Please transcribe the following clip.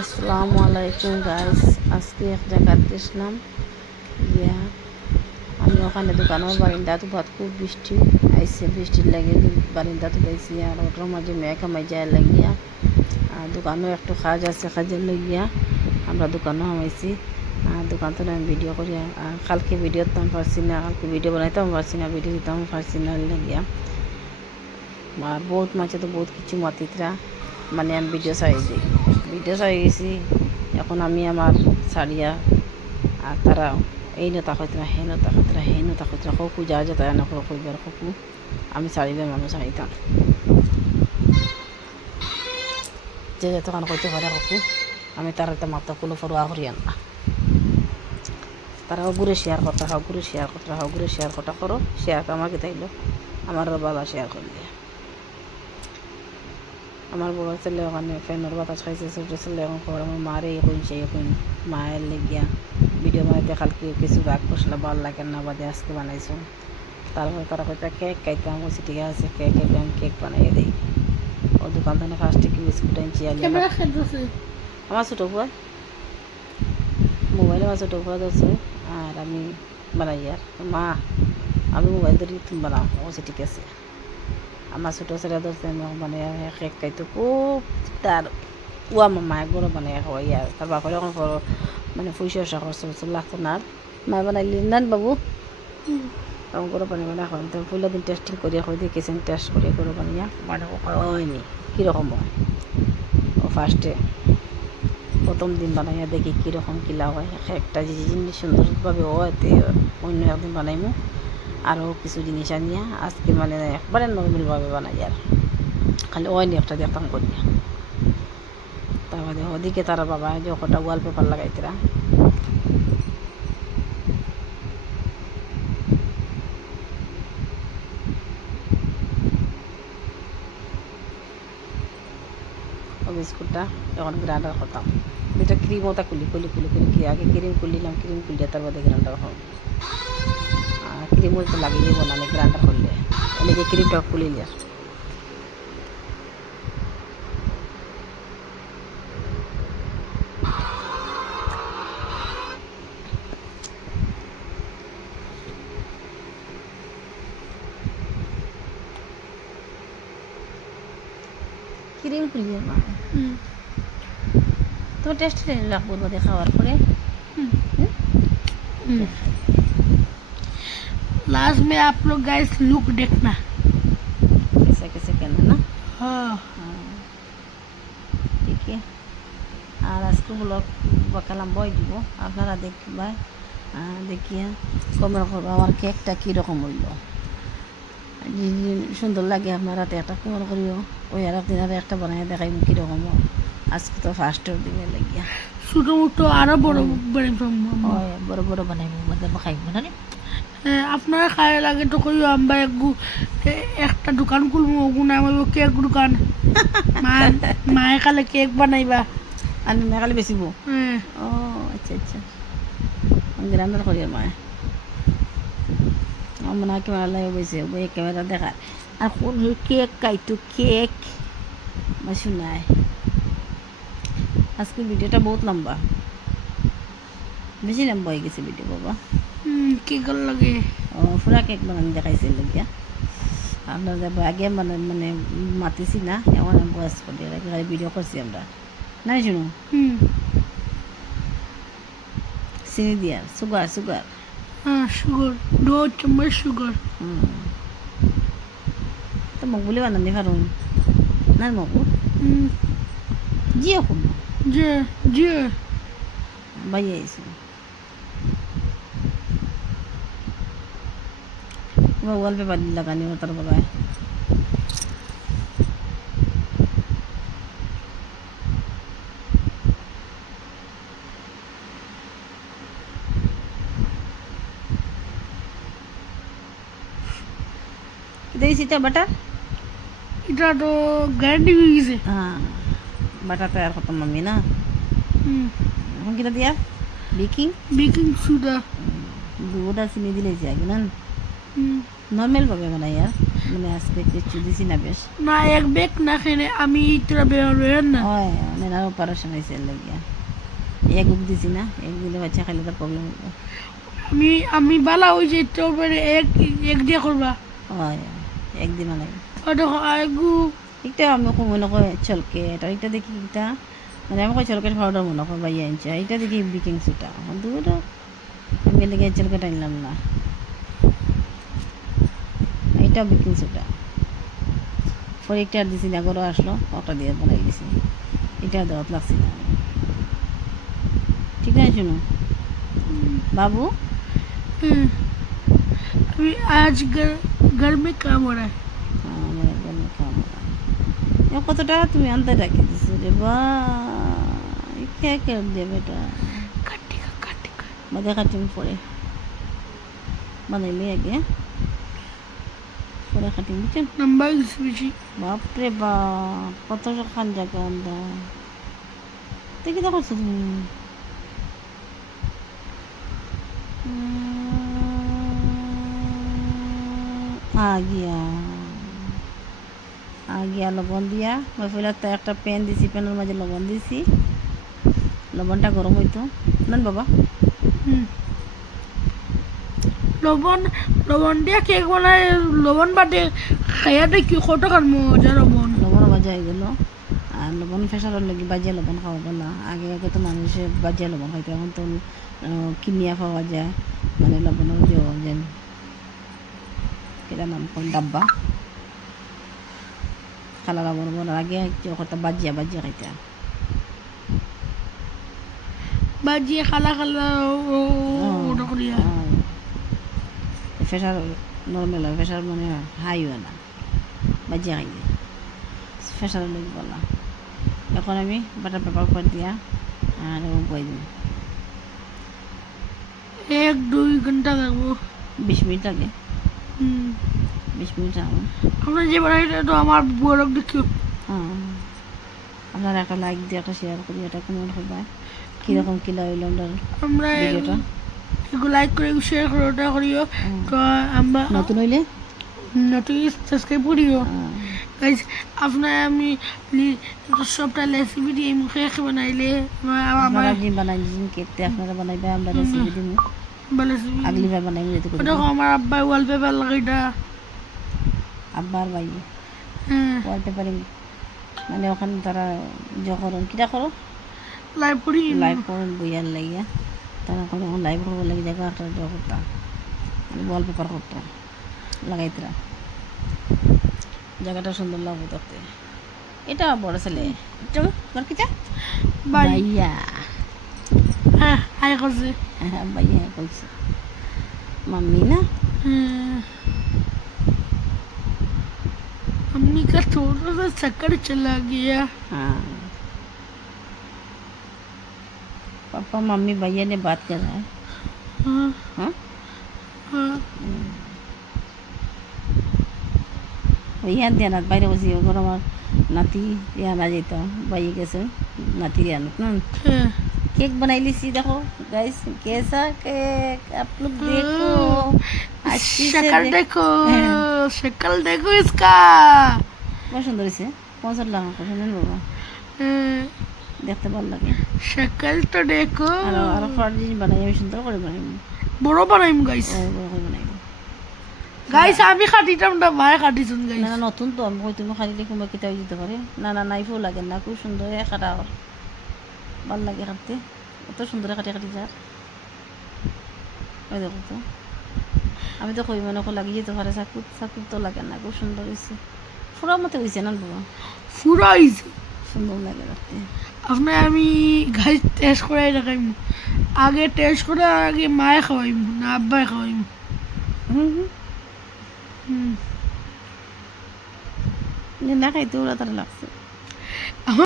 আসসালামু আলাইকুম গাইস। আজকে এক জায়গায় গেছিলাম গিয়া আমি ওখানে দোকানের বারিন্দাতে ভাত খুব বৃষ্টি আইসে, বৃষ্টির লাগে বারিন্দাতে পাইছি আর ওটার মাঝে মেয়ে কামাই যায় লাগিয়া আর দোকানও একটু কাজ আছে, কাজের লাগিয়া আমরা দোকানও হামাইছি। আর দোকান তো আমি ভিডিও করি আর কালকে ভিডিও দিতাম পারছি না, কালকে ভিডিও বানাইতাম পারছি না, ভিডিও দিতাম পারছি না লাগিয়া। আর বহুত মাঝে তো বহুত কিছু মাতিতরা মানে আমি ভিডিও চাই দিই, ভিডিও চাই গেছি। এখন আমি আমার ছাড়িয়া আর তারা এই নতা কইতরা হে নতা কইতরা হে নতা কইতরা ককু যা যা তারা না কইবার ককু আমি ছাড়িবার মানুষ ছাড়িতাম, যে যতক্ষণ কইতে পারে ককু আমি তার একটা মাত্রা কোনো পরোয়া করি না। তারা ঘুরে শেয়ার করতে হাও, ঘুরে শেয়ার করতে হাও, ঘুরে শেয়ার করতে করো, শেয়ার আমাকে তাইলো আমার বাবা শেয়ার করলে। আমার বড় ছেলে ওখানে ফ্যানের বাতাস খাইছে, ছোটো ছেলে এখন খবর আমার মারে এখন সেই এখন মায়ের লেগিয়া ভিডিও বানাইতে কালকে কিছু রাগ করছিল, ভালো লাগে না বাদে আজকে বানাইছো। তারপরে তারা কইটা কেক খাইতাম, বলছি ঠিক আছে কেক খাইতে আমি কেক বানাইয়ে দিই। ও দোকান থেকে ফার্স্টে কি বিস্কুট আনছি আমার ছোটো ফুয়া মোবাইলে আমার ছোটো ফুয়া ধরছে আর আমি বানাই আর মা আমি মোবাইল ধরি তুমি বানাও, বলছি ঠিক আছে। আমার ছোটো ছেলে ধরছে আমি মানে কেক খাইতো খুব, তার ও আমার মায়ের গরু বানাই খাওয়াই আর তার বাপরে এখন মানে পয়সা খরচ লাগতো না। মায়ে বানাইলি না বাবু তখন গরু পানি বানা খাওয়াই তো পয়লা দিন টেস্টিং করিয়া খাওয়াই দিয়ে কিচেন টেস্ট করিয়া গরু বানিয়া মানে হয়নি কীরকম হয়। ও ফার্স্টে প্রথম দিন বানাইয়া দেখি কীরকম কিলা হয়, একটা জিনিস সুন্দরভাবে হয় এতে অন্য একদিন বানাইমু আরও কিছু জিনিস আনিয়া আজকে মানে একবারে নর্মালভাবে বানাই আর খালি হয়নি একটা দেখতাম করিয়া। তারপরে ওদিকে তারা বাবা যে ওটা ওয়ালপেপার লাগাইতরা ও বিস্কুটটা এখন গ্রাইন্ডার করতাম, যেটা ক্রিম ওটা কুলি কুলি কুলি কুলি কি আগে ক্রিম কুলিলাম, ক্রিম কুলিয়ে তারপরে গ্রাইন্ডার হল আর ক্রিম তো লাগিয়ে দেবো না গ্রাইন্ডার করলে এনেকে ক্রিমটা কুলিলে ক্রিম কুলিয়ে মা তোমার টেস্ট লাগবো বোধে খাওয়ার পরে। लास्ट में आप लोग गाइस लुक देखना। कैसे कैसे कहना ना हाँ ঠিক আছে। আর আজকে ব্লগ বাকালাম বই দিব আপনারা দেখবা, দেখিয়া কমেন্ট করবো আমার কেকটা কীরকম হইল, যদি সুন্দর লাগে আপনারা একটা কমেন্ট করিও, ওই আর আপনারা একটা বানাই দেখাইব কীরকম। আজকে তো ফার্স্টের দিনে লাগিয়া ছোটো মোটো আরো বড় হয় বড় বড় বানাইব মধ্যে খাইব না আপনারা খায় লাগে তো কইও আমরা একটা দোকান খুলবো, ওগুলো আমার কেক দোকান মায়ে খালে কেক বানাইবা আমি মেঘালি বেচিব। হ্যাঁ ও আচ্ছা আচ্ছা আমি রান্নার করি মায়ে আমার মনে হয় ক্যামেরা লাগে বসে বই ক্যামেরা দেখার আর কোন কেক খাইতো কেক বা শোনায়। আজকে ভিডিওটা বহুত লম্বা, বেশি লম্বা হয়ে গেছে ভিডিও বাবা। কেক লাগে ও পুরা কেক বানানি দেখাইছিল গিয়া আপনাদের আগে মানে মাতিছি না, এখন আমি বয়স করি ভিডিও করছি আমরা নাই শুনো চিনি দিয়া সুগার সুগার हाँ शुगर 2 चम्मच शुगर তো মোক বলে বানানি পারুন না মকু জিও খুব जे जे বাইয়ে আইসি এবার ওয়ালপেপার লাগানি ও তার বাবায় দিয়েছিটা বাটার এটা তো গ্যারান্টি হয়ে গেছে। হ্যাঁ বাটার তৈরি করতাম মামি না এখন কিনা দিয়া বেকিং বেকিং সোডা দুধ আর চিনি দিলে আগে না নর্মালভাবে বানাই আর মানে আজকে কিছু দিছি না বেশ না এক বেগ না খেলে আমি তোরা বের না হয় নেনার অপারেশন হয়েছে এর লাগিয়া এক বুক দিছি না এক দিলে বাচ্চা খাইলে তো প্রবলেম হবে আমি আমি বালা ওই যে তোর মানে এক এক দিয়ে করবা হয় একদিন মানে ওটা আগু এটা আমি মনে করি চলকেট আর এটা দেখি এটা মানে আমি কই চলকেট পাউডার মনে করি বাইয়া আনছে এটা দেখি বেকিং সোডা দূর আমি লেগে চলকেট আনলাম না এটা বেকিং সোডা পরে একটা আর দিছি না গরো আসলো ওটা দিয়ে বানাই দিছি এটা দেওয়াত লাগছে না ঠিক আছে শুনো बाबू अभी आज घर में काम हो रहा है हाँ मेरे घर में काम हो रहा है ये कत टाका তুমি আনতে রাখি দিছো রে বা क्या कर दे बेटा काटेगा मजा काटिंग পরে বানাইলে আগে পরে কাটিং বুঝছেন नंबर इसमें বাপ রে বাপ কত খান জায়গা আন্দা দেখি দেখো তুমি आ गया लवण दिया मैं पहले तो एक पैन दिसी पैनर मजे लवण दिसी लवणटा गरम हईतो नन बाबा লবণ লবণ দিয়ে কেক বানায় লবণ বাটে খাইয়াতে কি কত খান মজা লবণ লবণ বাজা হয়ে গেল আর লবণ ফেসার লাগি বাজিয়া লবণ খাওয়াবো না আগে আগে তো মানুষে বাজিয়া লবণ খাইতো এখন তো কিনিয়া পাওয়া যায় মানে লবণের যে কেটা নাম কোন ডাব্বা খালা লবণ বলার আগে কথা বাজিয়া বাজিয়া খাইতে বাজিয়ে খালা খালা ওটা করিয়া প্রেশার নর্মাল হয় প্রেশার মানে হাই হয় না বাজিয়া খাই দিয়ে প্রেশার লেগে বলা এখন আমি বাটার পেপার করে দিয়া আর বই দিই 1-2 ঘন্টা লাগবো 20 মিনিট লাগে 20 মিনিট আমার আমরা যে বানাইটা তো আমার বড় দেখিও হ্যাঁ আপনারা একটা লাইক দিয়ে একটা শেয়ার করি এটা কমেন্ট করবে কীরকম কী লাগলো আমরা ভিডিওটা এগুলো লাইক করে শেয়ার করে ওটা করিও তো আমরা নতুন হইলে নতুন সাবস্ক্রাইব করিও গাইস আপনার আমি সবটা রেসিপি দিয়ে মুখে বানাইলে আমার আপনি বানাই দিন কেটে আপনারা বানাইবে আমরা রেসিপি দিন আগলি বার বানাই যেতে করি দেখো আমার আব্বা ওয়ালপেপার লাগাইটা আব্বার ভাই ওয়ালপেপারিং মানে ওখানে তারা যখন কিটা করো লাইভ করি লাইভ করেন বইয়ার লাগিয়া তারা কোনো লাইভ করবো লাগে জায়গা একটা করতাম মানে ওয়ালপেপার করতাম লাগাইতরা জায়গাটা সুন্দর লাগবো দেখতে এটা বড় ছেলে চলো তোর কিটা ভাইয়া হ্যাঁ হাই করছে হ্যাঁ ভাইয়া বলছে मम्मी ना मम्मी का थोड़ा सा चक्कर चला गया हाँ पापा मम्मी भैया ने बात कर रहा है हाँ हाँ भैया ध्यान বাইরে বসি ওগুলো আমার নাতি আনা যেত ভাই গেছে নাতি আনত না केक बनाई ली सी देखो गाइस कैसा केक आप लोग देखो अच्छी से शक्ल देखो इसका बहुत सुंदर से कौन सा लगा को सुनन बाबा देखते ভালো লাগে शक्ल तो देखो আর ফর্জি বানাই আমি সুন্দর করে বানাই বড় বানাইম গাইস বড় করে বানাই গাইস আমি খাটিতাম না ভাই খাটিছুন গাইস না নতুন তো আমি কই তুমি খালি দেখো কিটা দিতে পারে না না নাইফও লাগে না খুব সুন্দর কাটা ভালো লাগে কাটতে এত সুন্দর কাটি কাটি যার ওই দেখো তো আমি তো কই মনে করে লাগিয়ে যেতে পারে চাকুত চাকুত তো লাগে না খুব সুন্দর হয়েছে ফুরা মতো হয়েছে না বাবা ফুরাইজ সুন্দর লাগে রাখতে আপনার আমি গাইস টেস্ট করে দেখাইম আগে টেস্ট করে আগে মায়ে খাওয়াইম না আব্বাই খাওয়াইম না খাইতে ওরা তারা লাগছে